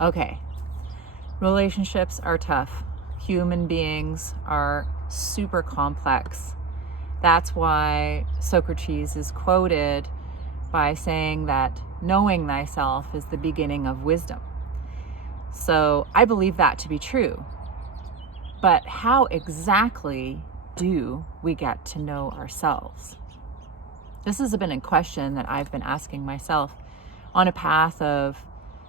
Okay, relationships are tough. Human beings are super complex. That's why Socrates is quoted by saying that knowing thyself is the beginning of wisdom. So I believe that to be true. But how exactly do we get to know ourselves? This has been a question that I've been asking myself on a path of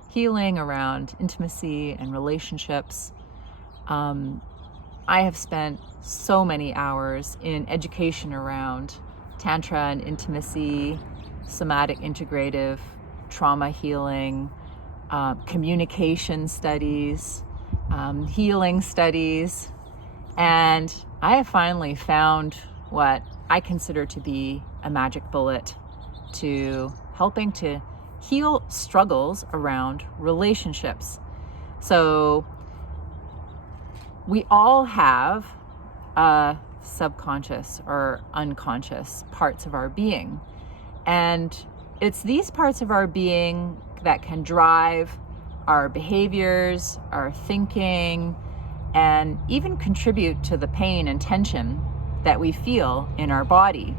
healing around intimacy and relationships. I have spent so many hours in education around Tantra and intimacy, somatic integrative trauma healing, communication studies, healing studies, and I have finally found what I consider to be a magic bullet to helping to heal struggles around relationships. So we all have subconscious or unconscious parts of our being, and it's these parts of our being that can drive our behaviors, our thinking, and even contribute to the pain and tension that we feel in our body.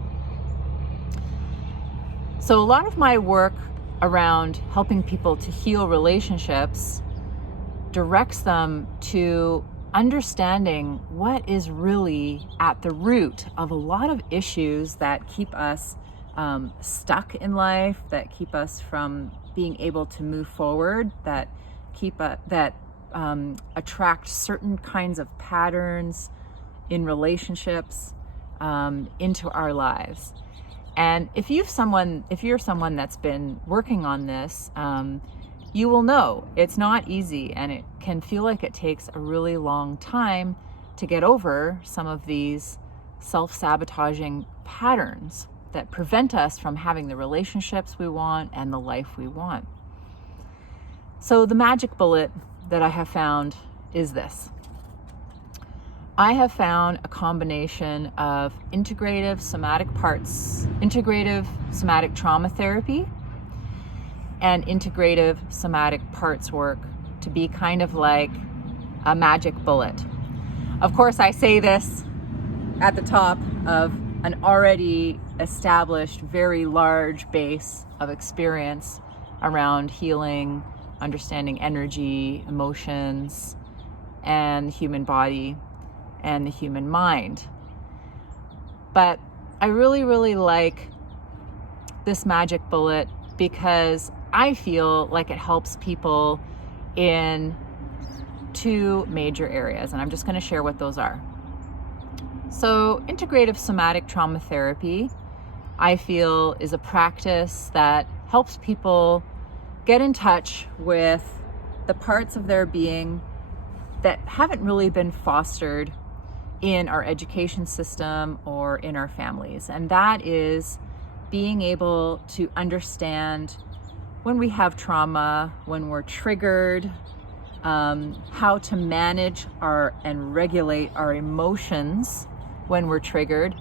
So a lot of my work around helping people to heal relationships directs them to understanding what is really at the root of a lot of issues that keep us stuck in life, that keep us from being able to move forward, that attract certain kinds of patterns in relationships into our lives. And if you're someone that's been working on this, you will know it's not easy, and it can feel like it takes a really long time to get over some of these self-sabotaging patterns that prevent us from having the relationships we want and the life we want. So the magic bullet that I have found is this. I have found a combination of integrative somatic trauma therapy and integrative somatic parts work to be kind of like a magic bullet. Of course, I say this at the top of an already established, very large base of experience around healing, understanding energy, emotions, and the human body and the human mind. But I really, really like this magic bullet because I feel like it helps people in two major areas, and I'm just going to share what those are. So integrative somatic trauma therapy, I feel, is a practice that helps people get in touch with the parts of their being that haven't really been fostered in our education system or in our families. And that is being able to understand when we have trauma, when we're triggered, how to manage and regulate our emotions when we're triggered.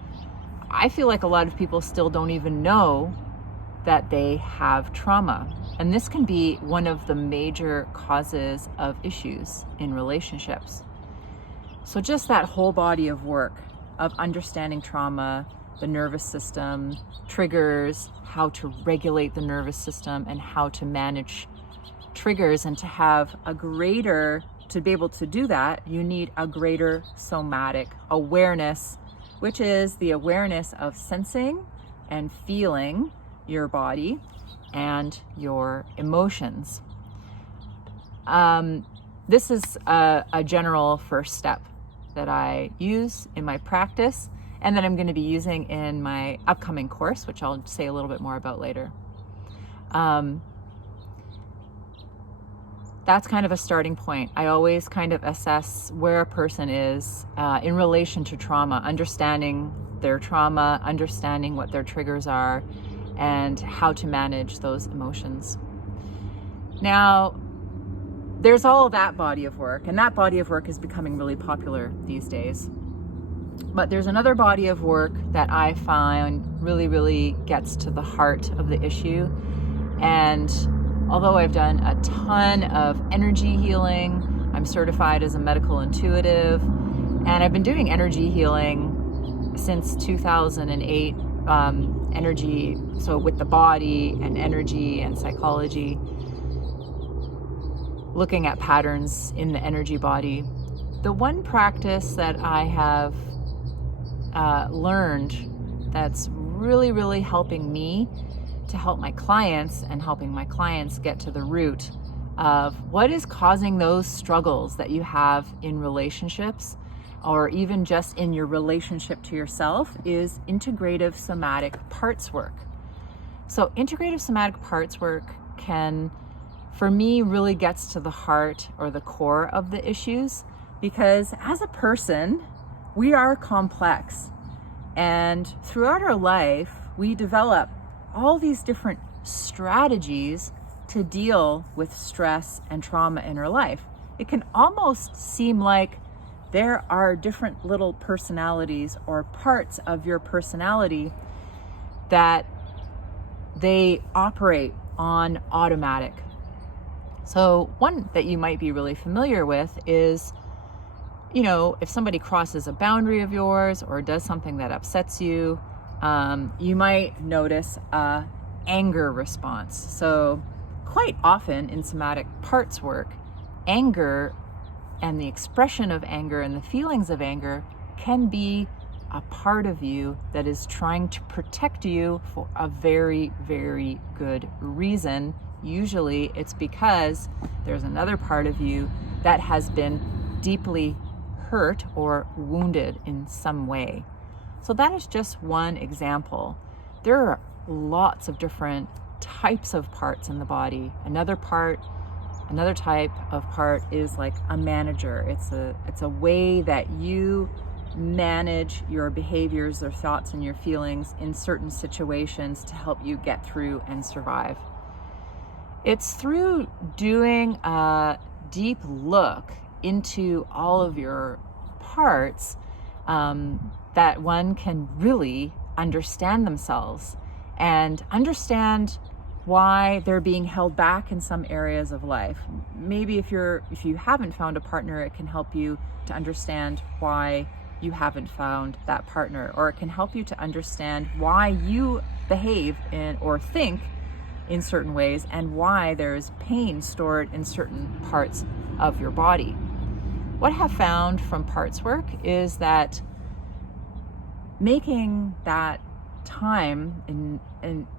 I feel like a lot of people still don't even know that they have trauma. And this can be one of the major causes of issues in relationships. So just that whole body of work of understanding trauma, the nervous system, triggers, how to regulate the nervous system, and how to manage triggers, and to be able to do that, you need a greater somatic awareness, which is the awareness of sensing and feeling your body and your emotions. This is a general first step that I use in my practice, and that I'm going to be using in my upcoming course, which I'll say a little bit more about later. That's kind of a starting point. I always kind of assess where a person is in relation to trauma, understanding their trauma, understanding what their triggers are, and how to manage those emotions. Now, there's all of that body of work, and that body of work is becoming really popular these days. But there's another body of work that I find really, really gets to the heart of the issue, and although I've done a ton of energy healing, I'm certified as a medical intuitive, and I've been doing energy healing since 2008, energy, so with the body and energy and psychology, looking at patterns in the energy body. The one practice that I have learned that's really, really helping me to help my clients and helping my clients get to the root of what is causing those struggles that you have in relationships, or even just in your relationship to yourself, is integrative somatic parts work. So integrative somatic parts work can, for me, really gets to the heart or the core of the issues, because as a person, we are complex. And throughout our life, we develop all these different strategies to deal with stress and trauma in our life. It can almost seem like there are different little personalities or parts of your personality that they operate on automatic. So one that you might be really familiar with is, if somebody crosses a boundary of yours or does something that upsets you, you might notice a anger response. So quite often in somatic parts work, anger and the expression of anger and the feelings of anger can be a part of you that is trying to protect you for a very, very good reason. Usually it's because there's another part of you that has been deeply hurt or wounded in some way. So that is just one example. There are lots of different types of parts in the body. Another type of part is like a manager. It's a way that you manage your behaviors or thoughts and your feelings in certain situations to help you get through and survive. It's through doing a deep look into all of your parts that one can really understand themselves and understand why they're being held back in some areas of life. Maybe if you haven't found a partner, it can help you to understand why you haven't found that partner, or it can help you to understand why you behave in or think in certain ways and why there's pain stored in certain parts of your body. What I have found from parts work is that making that time and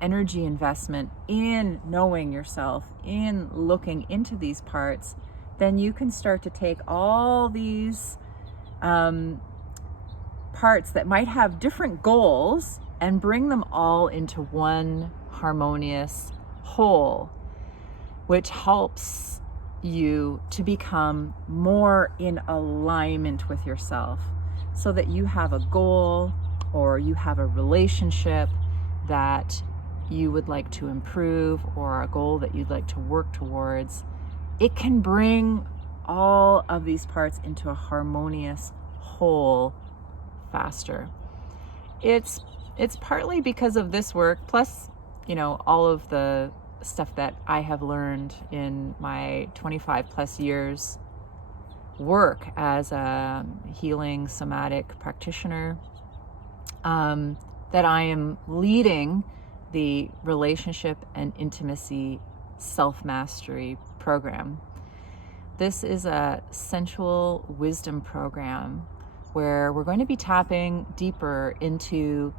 energy investment in knowing yourself, in looking into these parts, then you can start to take all these parts that might have different goals and bring them all into one harmonious whole, which helps you to become more in alignment with yourself, so that you have a goal or you have a relationship that you would like to improve, or a goal that you'd like to work towards. It can bring all of these parts into a harmonious whole faster. It's partly because of this work, plus all of the stuff that I have learned in my 25 plus years work as a healing somatic practitioner, that I am leading the relationship and intimacy self-mastery program. This is a Sensual Wisdom program where we're going to be tapping deeper into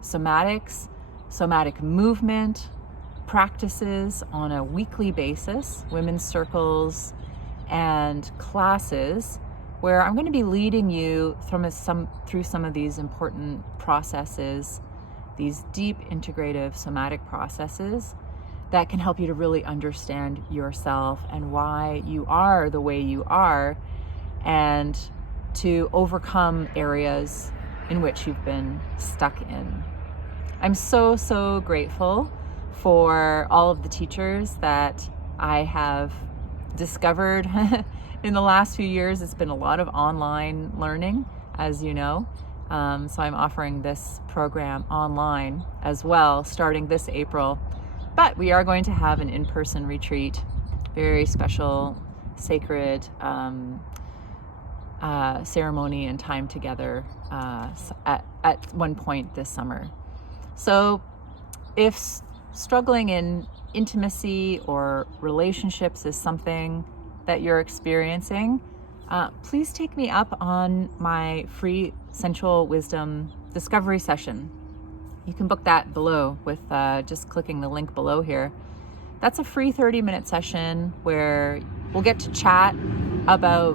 somatics, somatic movement practices on a weekly basis, women's circles and classes, where I'm going to be leading you through some of these important processes, these deep integrative somatic processes that can help you to really understand yourself and why you are the way you are, and to overcome areas in which you've been stuck in. I'm so, so grateful for all of the teachers that I have discovered in the last few years. It's been a lot of online learning, as you know. So I'm offering this program online as well, starting this April. But we are going to have an in-person retreat, very special, sacred ceremony and time together at one point this summer. So if struggling in intimacy or relationships is something that you're experiencing, please take me up on my free Sensual Wisdom discovery session. You can book that below with just clicking the link below here. That's a free 30-minute session where we'll get to chat about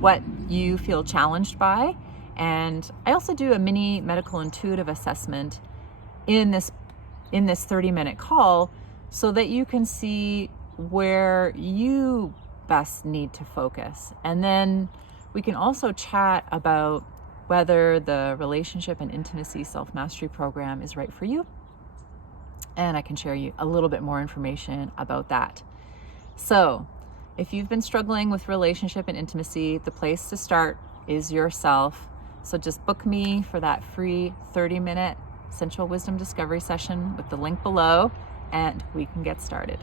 what you feel challenged by. And I also do a mini medical intuitive assessment in this 30-minute call so that you can see where you best need to focus. And then we can also chat about whether the relationship and intimacy self-mastery program is right for you. And I can share you a little bit more information about that. So if you've been struggling with relationship and intimacy, the place to start is yourself. So just book me for that free 30-minute Sensual Wisdom discovery session with the link below, and we can get started.